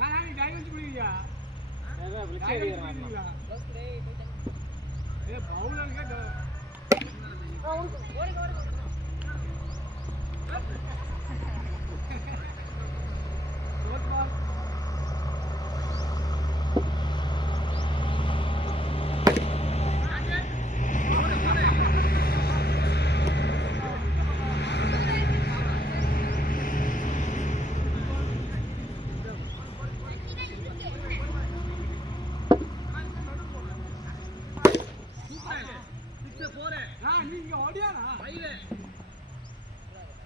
நான் நீ டைமண்ட் குடிக்கிறியா ஏதா பிளிச் ஏறிறா ஏ பவுலர்ங்க ஓடி நீங்க ஓடியானா பைலே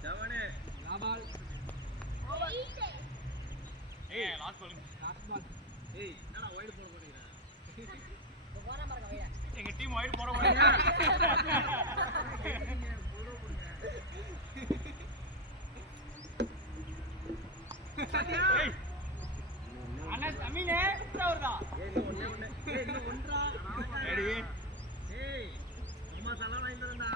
ஜவனே லாபால் ஏய் லாஸ்ட் பால் ஏய் என்னடா வைட் போட போறீங்க போற பாருங்க வைடா எங்க டீம் வைட் போட போறீங்க ஏய் அண்ணா அமீனே உட்றா வருதா ஏய் இன்னும் ஒன்றா ரெடி ஏய் அம்மா சலாம் வாங்கிட்டடா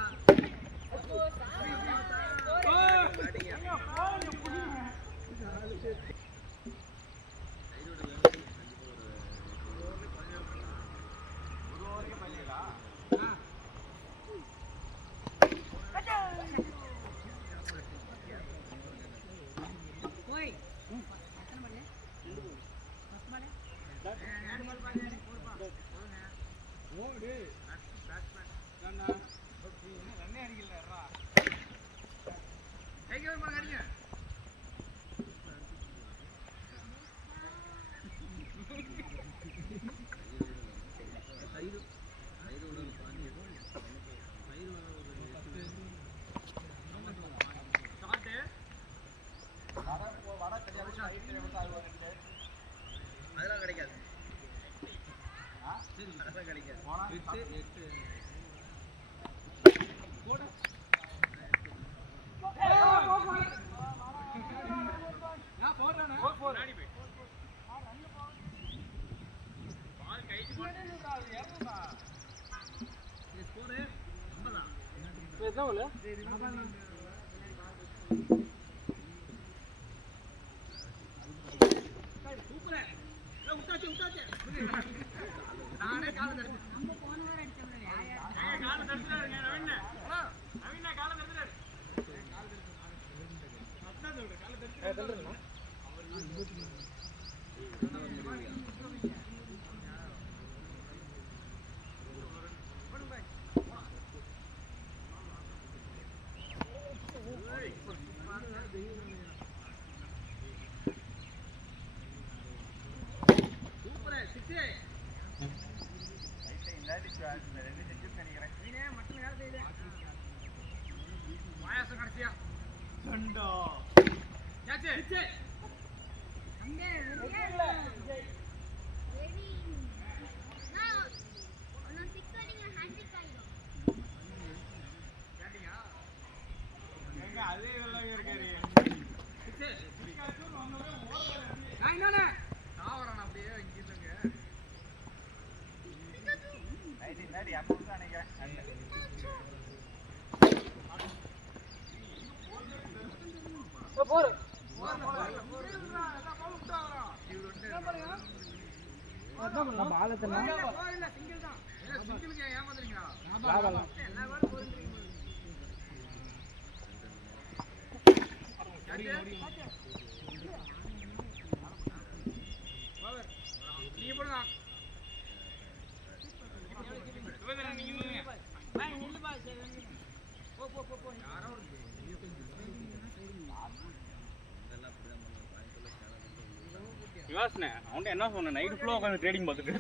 அதெல்லாம் கிடைக்காது சரி அதெல்லாம் கிடைக்காது 8 போடு நான் போறேனே நாடி போய் பால் கைக்கு போடுடா ஏறடா ஸ்கோர் 50 எவ்வளவு சூப்பர் விட்டாச்சு நானே கால தடுத்து நம்ம போன வாரம் அடிச்சோம்ல கால தடுத்துறாருங்க நவீன கால தடுத்துறாரு அதான் சொல்றேன் கால தடுத்துறாருங்க பாயாசம் கடைசியா சண்டா யாச்சே அங்கே இல்ல ரெடி நான் நான் டிக்கெட்டிங் ஹேண்டிக் ஆயிடும் கேட்டியா எங்க அதே எல்லாம் இருக்காரு சே டிக்கெட் வாங்கவே ஓடல நான் என்னனே தாவறான அப்படியே இங்க இல்லங்க நடி அப்போ தான் நினைக்கிறேன் போற நான் பாலத்தனா இல்ல சிங்கிள் தான் இல்ல சிங்கிளுக்கு ஏமாத்துறீங்க லாபம் எல்லா வாரம் போறீங்க ஓவர் நீ போடுங்க இவங்க நீங்க நில்லுங்க பை நில்லு பா போ யாரோ யுவாஸ்னே அவன்ட்ட என்ன சொன்ன நைட் ஃபுல்லா உட்கார்ந்து ட்ரேடிங் பார்த்துட்டு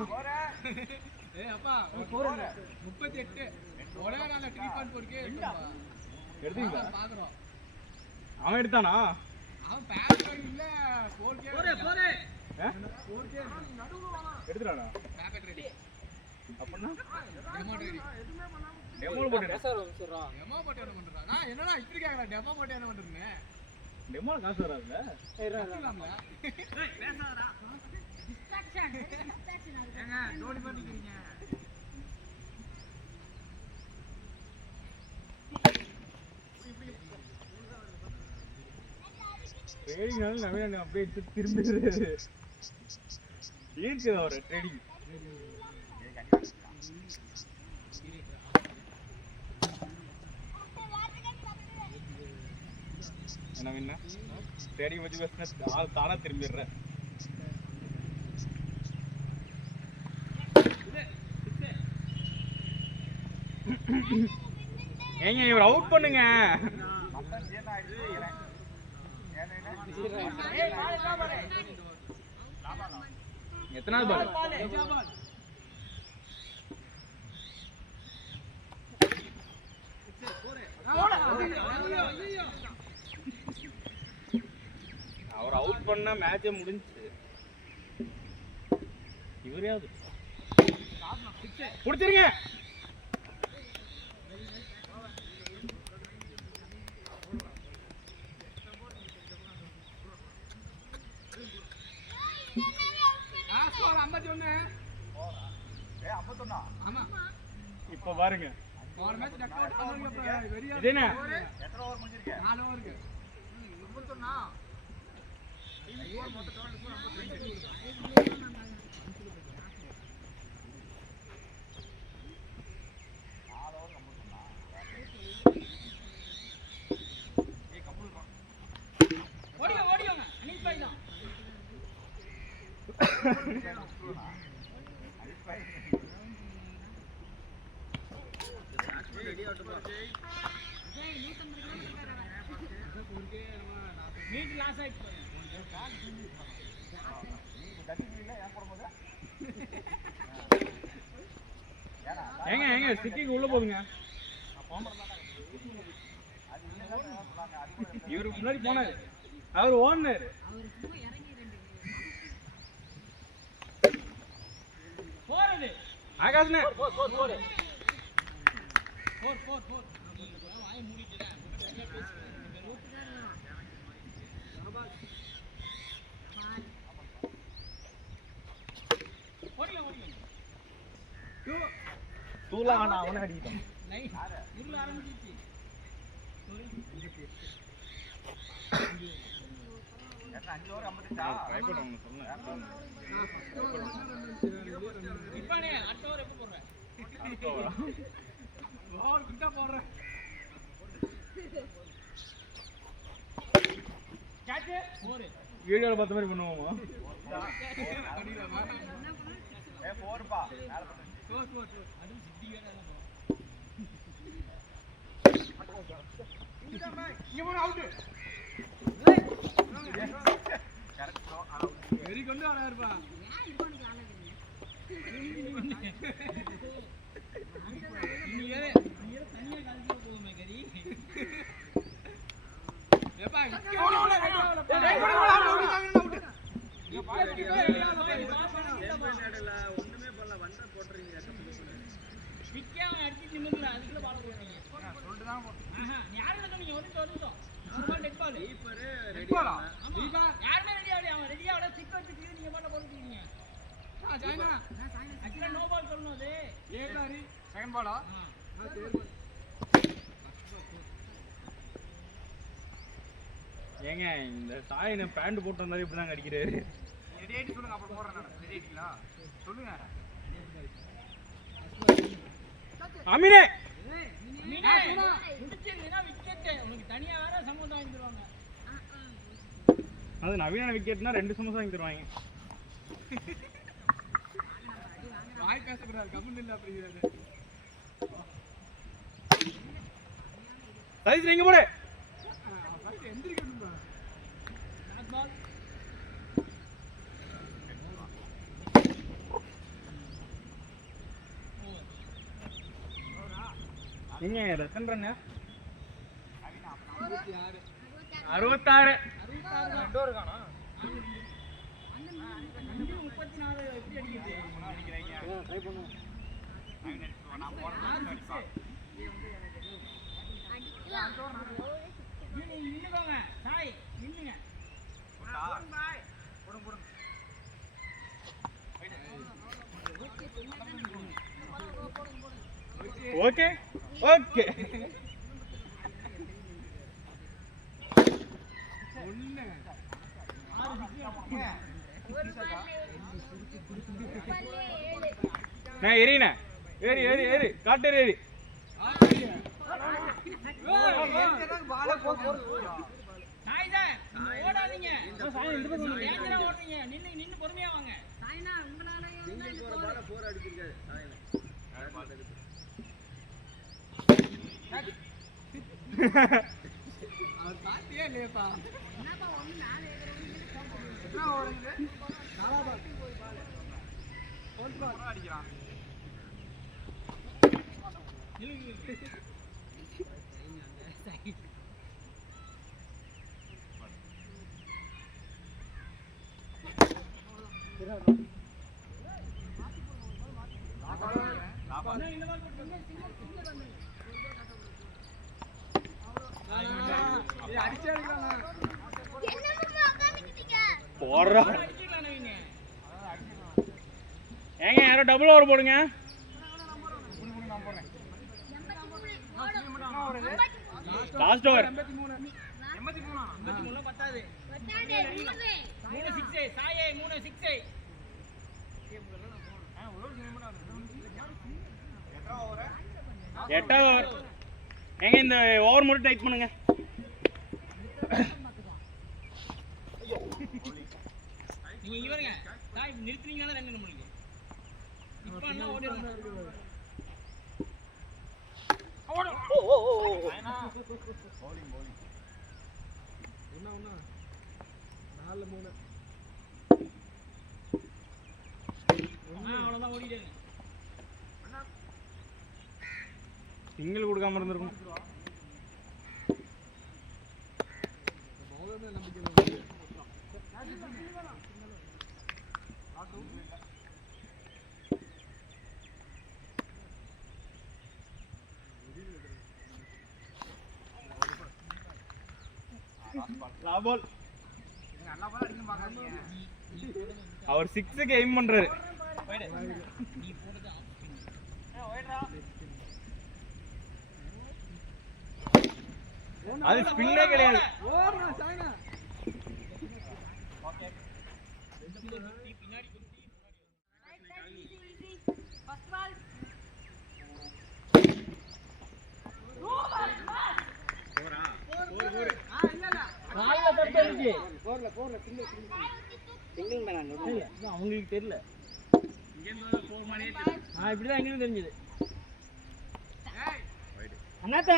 ஏய் அப்பா போறங்க 38 ஒரே நாள்ல 3.4k எடுத்தீங்களா பாக்குறோம் அவன் எடுத்தானா அவன் பேக் இல்ல 4k போறே 4k நடுவுல வாடா எடுத்துறானா பேக்கெட் ரெடி அப்பனா டெமோ ரெடி டெமோ போட்டு சார் வந்துறா டெமோ போட்டு என்ன பண்றா நான் என்னடா இப்படி கேக்குறா டெமோ போட்டு என்ன பண்றீங்க டெமோ காசு வராதுல ஏறாம்ல ஏய் பேசாதடா டிஸ்ட்ராக்ஷன் ஏங்க டோனி பண்ணிக்கிறீங்க ட்ரேடிங்னால நவீன அப்படியே எடுத்து திரும்பிடுறாரு. இருக்குது அவர் ட்ரேடிங். என்ன வேணா ட்ரேடிங் பத்தி பேசினா ஆள் தானா திரும்பிடுற. ஏங்க இவர் அவுட் பண்ணுங்க. எத்தனாவது பால்? அவர் அவுட் பண்ணா மேட்சே முடிஞ்சுச்சு. இவரையாவது புடிச்சிருங்க. இப்ப பாருங்க இது என்ன 4 ஓவர் முடிஞ்சிருக்கு. 4 ஓவருக்கு 51. ஏங்க ஏங்க சிட்டிக்கு உள்ள போகுங்க. இவரு முன்னாடி போனாரு. அவர் ஓனர் போறது ஆகாஷ்னே. வாய் மூடிட்டே தூளா நான் அவனை அடிக்கிட்டேன். இருள ஆரம்பிச்சிச்சு. எத்தனை 5 ஓவர் 58 ட்ரை பண்ணுங்க சொன்னேன். இப்பனே 8 ஓவர் எப்ப போடுற? 8 ஓவர் ஓவர் கிட்ட போடுற. கேட்ச் ஓவர் வீடியோல பார்த்த மாதிரி பண்ணுவோமா? ஏ 4 பா மேல போடு. 4 அது சிட்டி வேற இல்ல. இவன் out. Correct bro out. Very good ஆனாருப்பா. ஏன் இவனுக்கு ஆனது? நீ ஏற தனியா கால்ல போகுமே கரி. ஏப்பா இவனோட ரெடி ஆவல. டேய் அவுட். நீ பால் ரெடி ஆவல. ஒண்ணுமே பண்ணல வந்தா போட்றீங்க. விக்கியாவ அடிச்சு நின்னுல அதுக்குள்ள பால் போடுறீங்க. சொல்லிட்டு தான் யாரல சொன்னீங்க? ஒரு normal dead ball. Keeper ready ஆ. ஆமா யாருமே ரெடி ஆவல. அவன் ரெடி ஆவல ஸ்டிக் வச்சிட்டு நீங்க பாட்ட போடுறீங்க. ஜாயினா அக்சுவலா நோ பால் சொல்லணும் அது. ஏகாரி செகண்ட் பாலா? சரி. ஏங்க இந்த சாய் நான் பேண்ட் போட்டு வந்தாலே இப்படி தான் அடிக்கிறாரு. ரெடி ஆயிட்டு சொல்லுங்க அப்புறம் போடுறேன் நான். ரெடி ஆயிட்டீங்களா? சொல்லுங்க. அமீனே அமீனே முடிச்சிருந்தா விக்கெட் உங்களுக்கு தனியா வேற சமோசா வாங்கி தருவாங்க. அது நவீன விக்கெட்னா 2 சமோசா வாங்கி தருவாங்க. வாய் பேசக்கூடாது கமெண்ட் இல்ல அப்படிங்கிறாரு. சைஸ் நீங்க போடு. ஃபர்ஸ்ட் எந்திரிக்கணும் பா. நாட் பால். நீங்க ரத்தன் ரன் 66 ரெண்டு இருக்கானா? 34 எப்படி அடிக்குது? அடிக்குறீங்க. ட்ரை பண்ணுங்க. நான் போறேன் அடிப்பா. நீங்க நின்னுங்க. சாய் நின்னுங்க. போடுங்க பாய். போடுங்க. ஓகே ஓகே நான் எரியண்ணே ஏறி ஏறி ஏறி காட்டு ஏறி ஏங்க யாரோ டபுள் ஓவர் போடுங்க. லாஸ்ட் ஓவர் 83 பத்தாது 3 6 சாயே 3 6 8 ஓவர் ஏங்க இந்த ஓவர் மட்டும் டைட் பண்ணுங்க. நீங்க இவருங்க சாய் நிறுத்துனீங்கன்னா ரெண்டு நம்மளுக்கு இப்ப என்ன ஓடிறோம் ஓடு ஓ ஐனா பவுலிங் என்ன 4 3 அவ்வளவுதான் ஓடிடுங்க. சிங்கிள் கொடுக்காம இருந்திருக்கும். அவர் 6க்கு எய்ம் பண்றாரு. அது ஸ்பின்னே கிடையாது. அவங்களுக்கு தெரியல இப்படிதான் எங்களுக்கு தெரிஞ்சது. அண்ணாத்த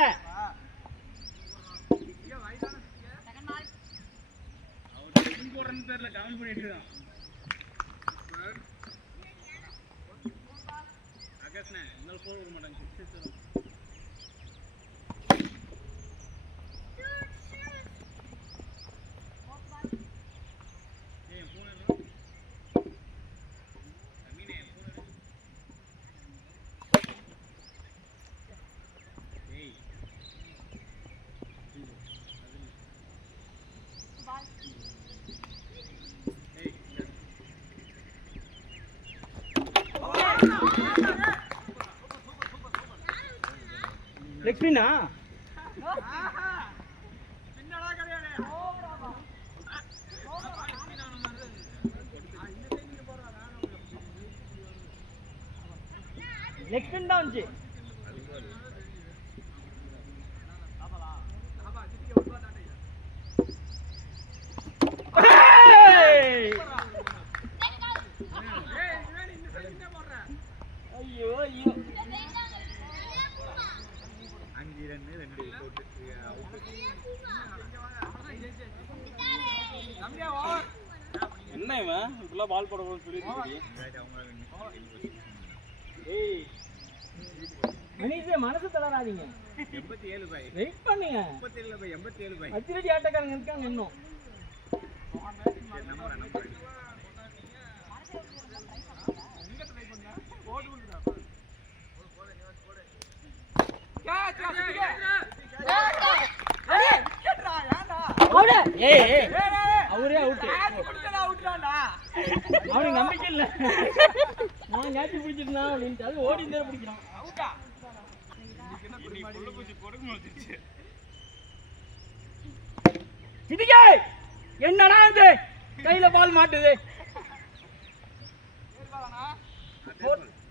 பேர்ல கமெண்ட் பண்ணிட்டு இருக்கான். ஆகாஷ்ண்ணே உங்களால் போக விட மாட்டாங்க. லெக்ஸ்பின்னா லெக்ஸ்பின் தான் வந்துச்சு. ஐயோ ஐயோ 5 ரன் 2 விக்கெட் என்ன இவன் இப்பெல்லாம் பால் போடணும்னு சொல்லிருக்கீங்க. ஏய் மனிதே மனசு தளராதீங்க. 87 பை வெயிட் பண்ணுங்க. 37 பை 87 பை அதிரடி ஆட்டக்காரங்க இருக்காங்க இன்னும். அவரே அவுட் அவனுக்கு நம்பிக்கை இல்ல. நான் கேட்ச் பிடிச்சிருந்தா அப்படின்ட்டு அது ஓடி நேரம் பிடிக்கிறான். என்னடா இது கையில பால் மாட்டுது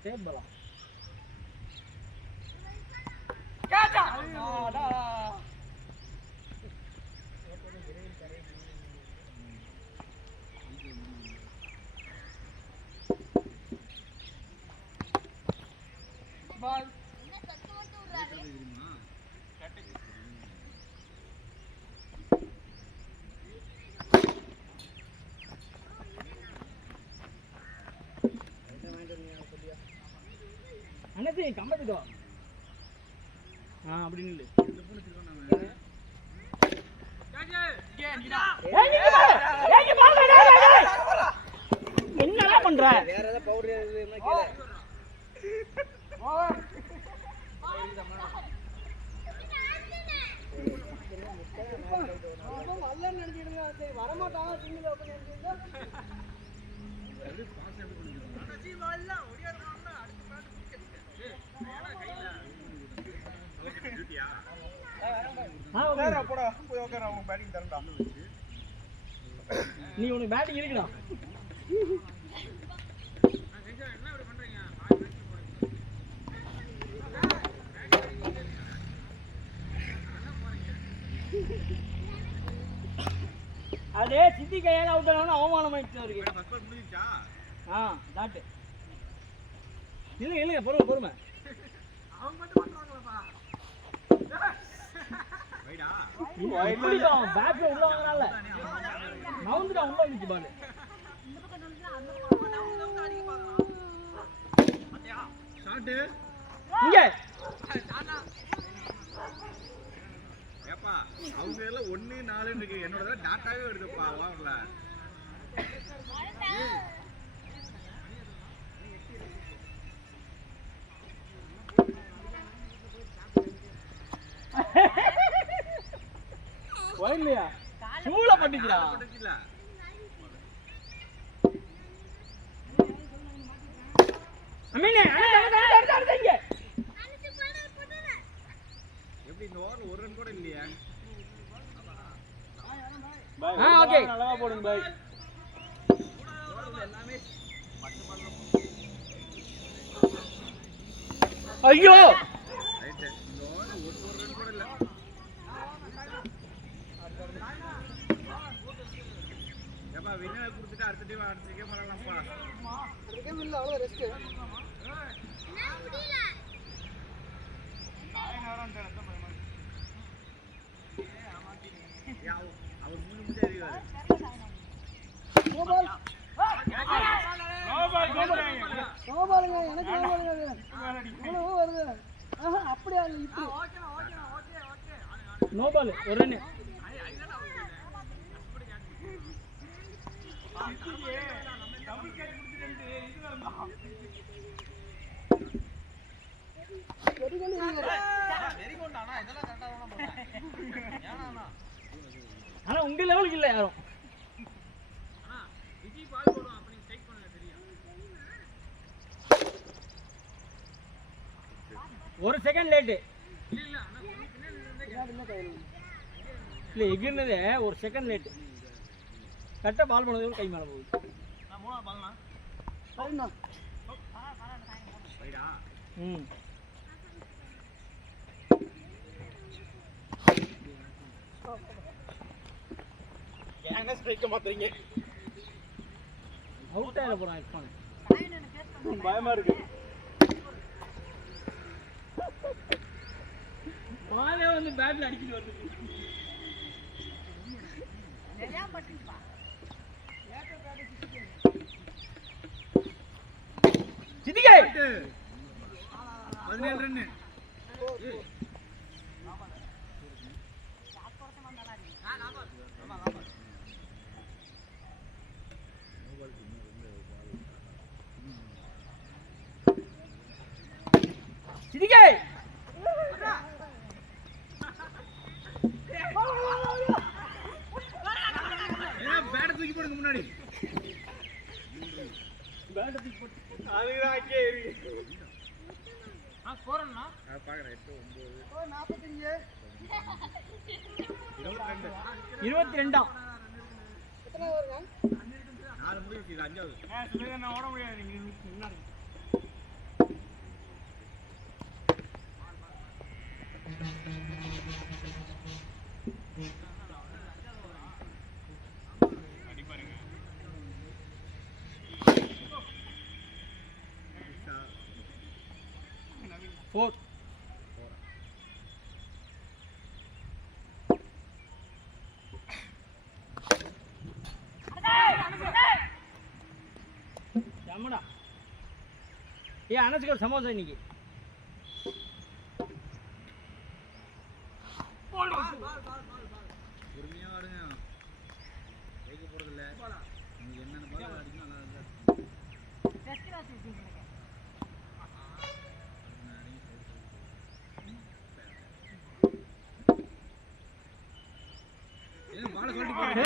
சேப்பலா கேட்டா பால் அண்ணாச்சி கம்பத்துக்கோ அப்படின்னு இல்லை என்னடா பண்ற வேற ஏதாவது பவுடர் வரமாட்டான் நீ உனக்கு பேட்டிங் இருக்குடா அதே சித்தி கையால அவுட் ஆனா அவமானம் ஆயிடுச்சு அவருக்கு ஃபர்ஸ்ட் பால் முடிஞ்சிச்சா டாட் இல்ல பொறுமை அவங்க மட்டும் பண்றாங்களாப்பா வைடா வைடா பேட் உள்ள வந்தனால நவுந்துடா உள்ள வந்துச்சு பால் இந்த பக்கம் நவுந்துடா அந்த பக்கம் நவுந்து அடிக்க பாக்குறான் பாத்தியா ஷாட் இங்க ஏப்பா அவங்க எல்லாம் 1 4 ன்னு இருக்கு என்னோட டாட்டாவே வருதுப்பா வாங்கல ஓய்லையா சூள பட்டுச்சுடா பட்டுச்சுல அம்மே அடங்க எப்படி இந்த ஓவர்ல ஒரு ரன் கூட இல்லையா பை ஓகே நல்லா போடுங்க பை எல்லாமே மட்டு பண்ணலாம் ஐயோ ரைட் இந்த ஓவர்ல ஒரு ரன் கூட இல்ல ஏப்பா வின்னர் கொடுத்துட்டு அடுத்த டீம் அடுத்த கேம் விளையாடலாம்ப்பா அடுத்த கேம் இல்ல அவ்வளவு ரெஸ்ட் நான் முடியல அவர் மூணு முடி அறிவாரு நோபால் ஒரு ரன் ஆனா உங்க லெவலுக்கு இல்ல யாரும் ஒரு செகண்ட் லேட்டு இல்ல எகிர்னதே ஒரு செகண்ட் லேட்டு கரெக்டா பால் பண்ணது கை மேல போகுது என்ன ஸ்ட்ரைக்க மாத்துறீங்க அவுட் ஆயிட போறான் இர்ஃபான் பயமா இருக்கு பாலே வந்து பேட்ல அடிச்சிட்டு வருது நிறைய பட்டுப்பா ஏட்ட பேட் சித்திகே 17 ரன் சித்திகே பேட் தூக்கி போடுங்க முன்னாடி பேட் தூக்கி போடு அதுதான் அங்கே இருக்கு ஸ்கோர் என்ன பாக்குறேன் 8 9 45 22 4 முடிச்சு இது 5வது. சுமேதா நான் ஓட முடியாது நீங்க முன்னாடி. அடி பாருங்க. 4 ஜமடா ஏ அனசுக்கு ஒரு சமோசா இன்னைக்கு பொறுமையா ஆடுங்க. ஜெயிக்க போறது இல்ல. நீங்க என்னன்னு பாருங்க அடிக்கும் நல்லா இருந்தா. ஏன் பால சொல்லிட்டு போறீங்க?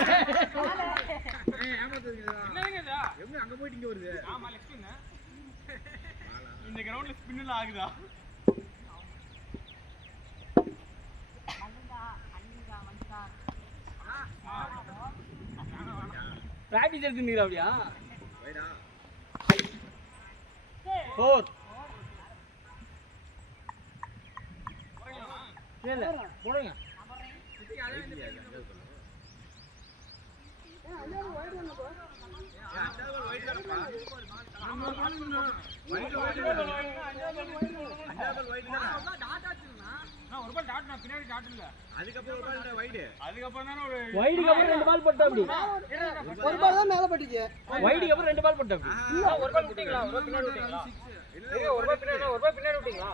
ஏய் ஏமாத்துறீங்களா? என்னங்க இது? எப்படி அங்க போய் இங்க வருது? ஆமா லெஃப்ட் ஸ்பின். இந்த கிரவுண்ட்ல ஸ்பின்ல ஆகுதா? பிராக்டிஸ் எடுத்துறீங்களா அப்படியா? வைடா. 4 இல்ல போடுங்க. வைடுக்கு அப்புறம் 2 பால் போட்டா அப்படி. ஒரு பால் தான் மேல பட்டுச்சு. வைடுக்கு அப்புறம் 2 பால் போட்டா அப்படி. ஒரு பால் விட்டீங்களா? ஒரு பால் பின்னாடி விட்டீங்களா? ஒரு பால் பின்னாடி விட்டீங்களா?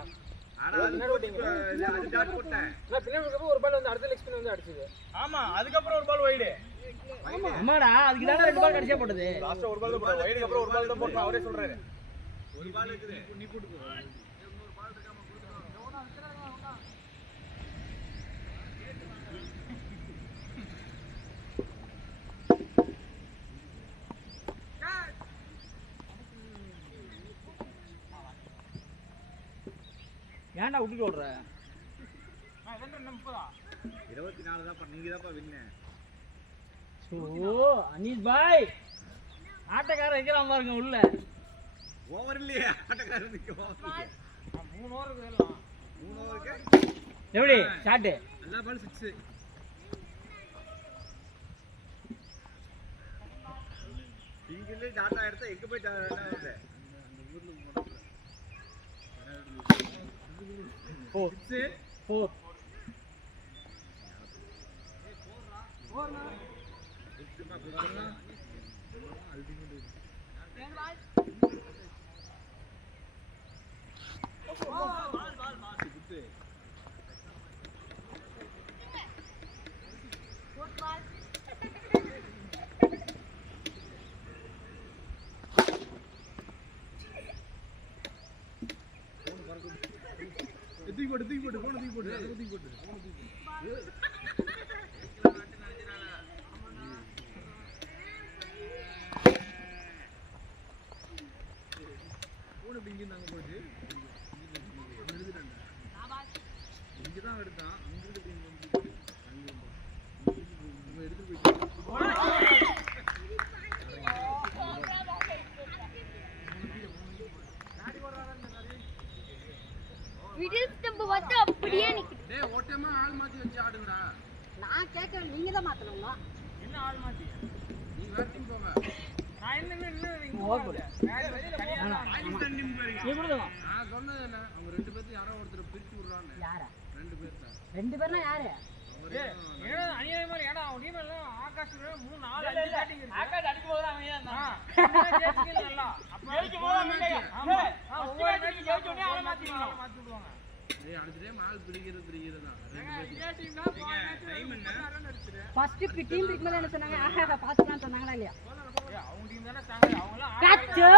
பின்னாடி விட்டீங்களா? அது டாட் போட்டேன். நான் பின்னாடி விட்டப்போ ஒரு பால் வந்து அடுத்த லெக் ஸ்பின் வந்து அடிச்சது. ஆமா அதுக்கப்புறம் ஒரு பால் வைடு. ஆமாடா அதுக்கு தான 2 பால் கடைசியா போட்டது. லாஸ்ட் ஒரு பால் தான் போட்டா வைடுக்கு அப்புறம் ஒரு பால் தான் போட்டா அவரே சொல்றாரு. ஒரு பால் இருக்குது. நீ போட்டு போ. இன்னொரு பால் இருக்காம கொடுக்கணும். ஏன்டா விட்டுட்டு ஓடுற? நான் இதென்ன 30 24 தான் நீங்க தான் வின்னு. ஓ அனீஸ் பாய் ஆட்டக்காரன் வைக்கிறான் பாருங்க உள்ள. ஓவர் இல்லையே ஆட்டக்காரன் நிக்கும். 3 ஓவருக்கு எல்லாம் 3 ஓவருக்கு எப்படி ஷாட் எல்லா பால் 6. சிங்கிள்ல டாட்டா எடுத்தா எங்க போய் என்ன வருது? அந்த ஊர்ல போடுறது. 4 தூக்கி போட்டு போன தூக்கி போட்டு தூக்கி போட்டு போன பிங்கி நாங்க போட்டு இங்க தான் எடுத்தான் அங்க இருந்து பிங்கி அங்க எடுத்து போயிட்டு விடில் ஸ்டம்ப் வந்து அப்படியே நிக்குது. டேய் ஓட்டமா ஆள் மாத்தி வச்சு ஆடுங்கடா. நான் கேட்க நீங்க தான் மாத்தணுமா? என்ன ஆள் மாத்தி? நீ வேற டீம் போங்க. நான் என்ன இங்க போடு. பாகிஸ்தான் டீம் போறீங்க. நீ கொடுங்க. நான் சொன்னது என்ன அவங்க ரெண்டு பேர்த்து யாரோ ஒருத்தர் பிரிச்சு விடுறானே. யாரா? ரெண்டு பேர்த்த. ரெண்டு பேர்னா யாரு? ஏடா அநியாயமா ஏடா அவன் டீம் எல்லாம் ஆகாஷ் 3 4 5 பேட்டிங் இருக்கு. ஆகாஷ் அடிக்கும் போது அவன் ஏன் தான் ஜெயிச்சிக்கல நல்லா. அப்ப ஜெயிக்கும் போது அவன் இல்லையா? ஆமா. ஒவ்வொரு மேட்ச் ஜெயிச்ச உடனே ஆள மாத்தி விடுவாங்க. டேய் அடுத்த டைம் ஆள் பிரிக்கிறதுதான். ரெண்டு பேர்த்து. இதே டீம் தான் போன மேட்ச் டைம் என்ன அடிச்சிரு. ஃபர்ஸ்ட் டீம் பிரிக்கும்போது என்ன சொன்னாங்க? ஆஹா பாத்துக்கலாம் சொன்னாங்களா இல்லையா? அவங்க டீம் தான ஸ்ட்ராங். அவங்க எல்லாம் கச்சோ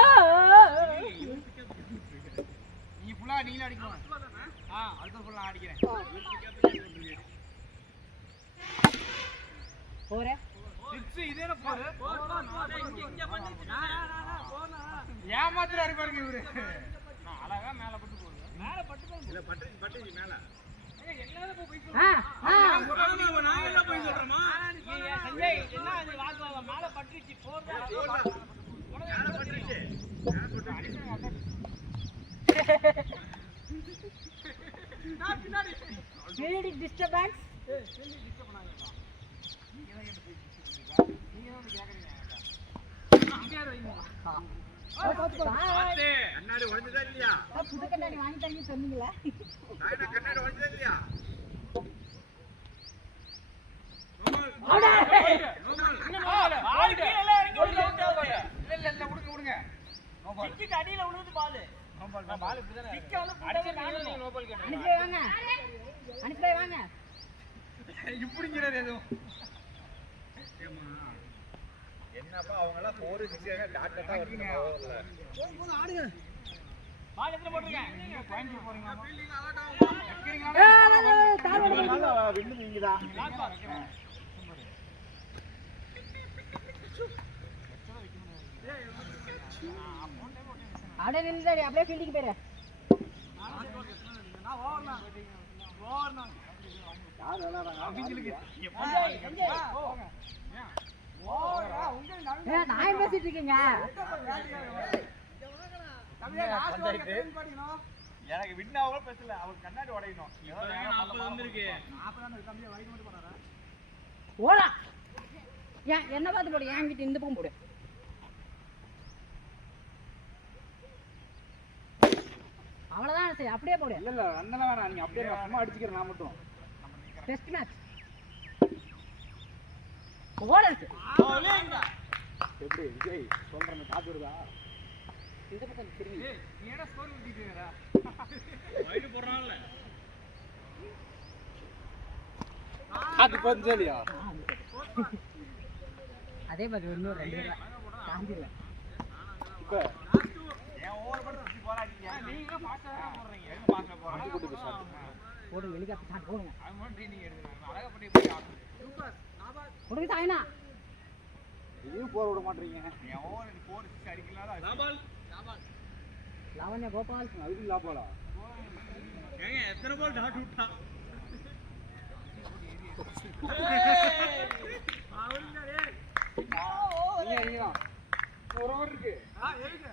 நீ ஃபுல்லா நீல அடிக்கணும். அடுத்த ஃபுல்லா அடிக்கிறேன். போறே 6 இதேன போற. இங்க பண்ணிச்சு. ஏமாத்துறாரு பாருங்க இவரு. நான் அழகா மேல பட்டு போறேன். மேல பட்டு போறேன். இல்ல பட்டு மேல. எல்லாரும் போய் ஆ நான் என்ன போய் சொல்றேமா? சஞ்சய் என்ன அது வாக்குவாதம் மேல பட்டுச்சு போர் Fielding disturbance. கண்ணாடி உடைஞ்சதா இல்லையா? புது கண்ணாடி வாங்கி தரீங்க சொன்னீங்களா? கண்ணாடி உடைஞ்சதா இல்லையா? அடியில விழுந்து பால் அனுப்பி வாங்க இப்படிங்கிறது எதுவும் என்னப்பா அவங்க எல்லாம் 4 6 டாட் டாட்டா வருதுங்க ஆடுங்க பால் எத்தனை போட்டுருக்கேன் பாயிண்ட் போறீங்க ஃபீல்டிங் அலர்ட் ஆகும் வின்னு நீங்கடா அட நில்லுடா அப்படியே ஃபீல்டிங் போயிரு யார் விளையாடுறாங்க அவங்களுக்கு நான் பேசிட்டு இருக்கீங்க எனக்கு வின் ஆக பேசல அவர் கண்ணாடி உடையணும் 40 வந்திருக்கு ஓடா ஏன் என்ன பார்த்து போடு என் கிட்ட இந்த பக்கம் போடு அவ்வளவுதான் சரி அப்படியே போடு இல்ல இல்ல அண்ணன் வேணாம் நீங்க அப்படியே சும்மா அடிச்சுக்கிறேன் நான் மட்டும் டெஸ்ட் மேட்ச் ஓட இருக்கு எப்படி விஜய் சொல்றேன் காத்து வருதா இந்த பக்கம் திரும்பி ஏன்னா ஸ்கோர் ஊத்திட்டீங்கடா வைடு போறான்ல காத்து போச்சு இல்லையா அதே மாதிரி இன்னும் 2 காந்தில இப்ப ஏன் ஓவர் பண்ணி சுத்தி போறாதீங்க நீங்க ஃபாஸ்டா போறீங்க எங்க பாக்க போறோம் அடி போட்டு பேசுறாங்க போடு ஹெலிகாப்டர் ஸ்டார்ட் போடுங்க அவன் ட்ரெயினிங் எடுத்துறாங்க அழகா பண்ணி போய் ஆடு சூப்பர் கொடுங்க சாயனா இதையும் போற விட மாட்டீங்க ஏன் ஓவர் 4 6 அடிக்கலாம்ல லாபால் லாவண்யா கோபால் அதுக்கு லாபாலா ஏங்க எத்தனை பால் டாட் விட்டா அவனுங்க நீங்க ஒரு ஓவர் இருக்கு எதுக்கு